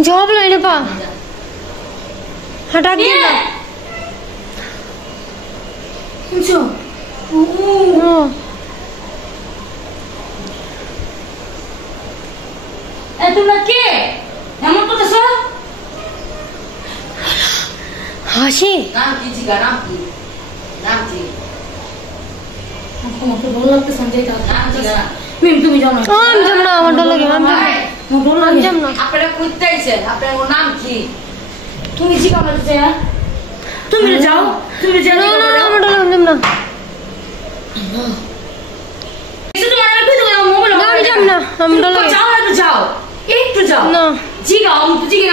job लेने पा हटा के ना जो ए তোমরা কে এমন করতেছো হাসি নাম কি জিগা নাম কি আমাকে ভালো লাগতে সঞ্জয় কা নাম জিগা তুমি যাও না हम जमना আমার ডর লাগে हम जमना আপনারা কইতাইছেন আপনার নাম কি তুমি জিগা বলতে না তুমি যাও ना ना আমার ডর লাগে जमना শুধু মারা কই দাও মোবাইল না जमना हम डर লাগে যাও না তো যাও একটু যাও না জিগা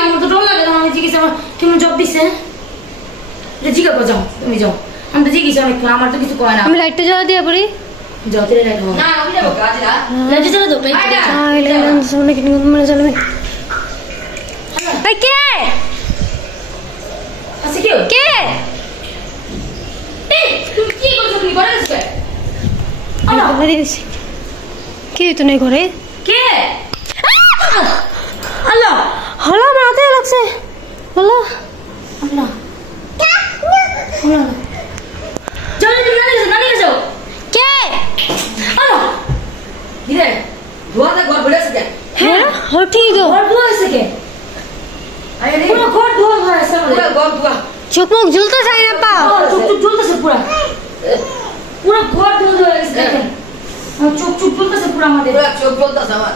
আমার তো ডর লাগে আমি জিজ্ঞেস তুমি জব দিছে জিগা যাও তুমি যাও আমি তো জিজ্ঞেস অনেক আমার তো কিছু কয় না আমি লাইটটা জ্বালা দিয়া পড়ি যাও তেরে রাখো না আমি যাব কাজরা লাইট জ্বালা দাও হাই লাইট সোনে কি মনে জ্বালাবে এই কে আছে কি কে এই তুমি কি করছো তুমি ঘরে আসবে আলা দিছি কে তো নাই ঘরে কে আল্লাহ হলা মাতে লাগছে হলা আল্লাহ আল্লাহ যাও নানি যাও কে আল্লাহ কিরে দুয়ারে ঘর বলেছে কে হ্যাঁ हो ठीक हो ঘর ধোয়া আছে কে আরে রে পুরো ঘর ধোয়া হয়ে আছে পুরো ঘর দুয়া চোখ মুখ ঝুলতে চাই না পা চুপ জ্বলতেছে পুরো ঘর ধোয়া হয়ে গেছে দেখেন চুপ জ্বলতেছে পুরো আমাদের পুরো চোখ বলতাছ আমার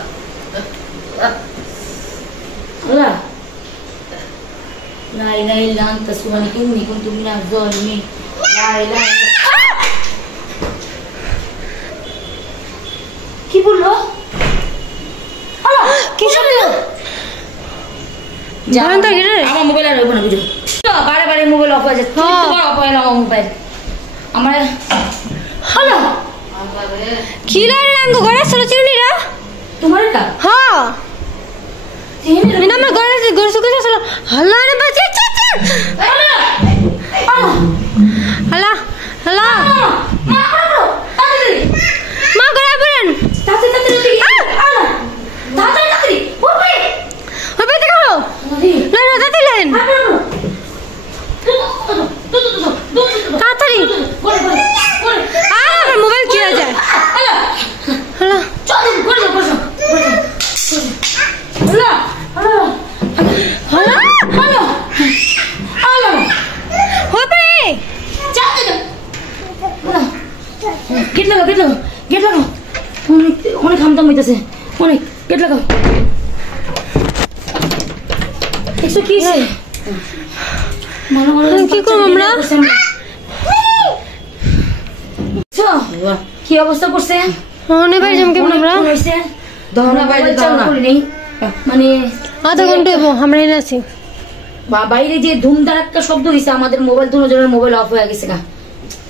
আল্লাহ لا إله إلا أنت سبحانك إني كنت من الظالمين لا إله إلا কি বললো আল্লাহ কি শব্দ জানো তো গিরে আমার মোবাইল আর ওপেন ভিডিও বারে বারে মোবাইল অফ হয়ে যায় তোমার অফ হয়ে আমার মোবাইল আমার আল্লাহ কি রে রঙ ঘরে চলো চিনিরা তোমার এটা হ্যাঁ মিনা ঘরে সুকে চলো হল্লা রে বাজে আল্লাহ আল্লাহ হল্লা হল্লা মা করো তাড়াতাড়ি মা ঘরে বলেন তাড়াতাড়ি আল্লাহ তাড়াতাড়ি ওরে হবে দেখো না না তাড়াতাড়ি লেন তাড়াতাড়ি আমার মোবাইল কি হয়ে যায় হ্যালো হ্যালো হবে গেট লাগাও অনেক হামদাম হইতেছে অনেক গেট লাগাও একশো কি কি করবো আমরা কি অবস্থা করছে অনেক বাইরে জমকে আমরা দহনা বাইরে যাও না মানে আধা ঘন্টা হইব আমরা এনে আছি বাইরে যে ধুমধার একটা শব্দ হয়েছে আমাদের মোবাইল দুজনের মোবাইল অফ হয়ে গেছে গা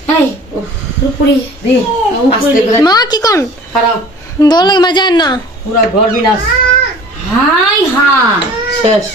হ্যাঁ পুরোপুরি দি আস্তে করে মা কি কোন খারাপ দল লাগে মজা না পুরা ঘর বিনাশ হাই হ্যাঁ শেষ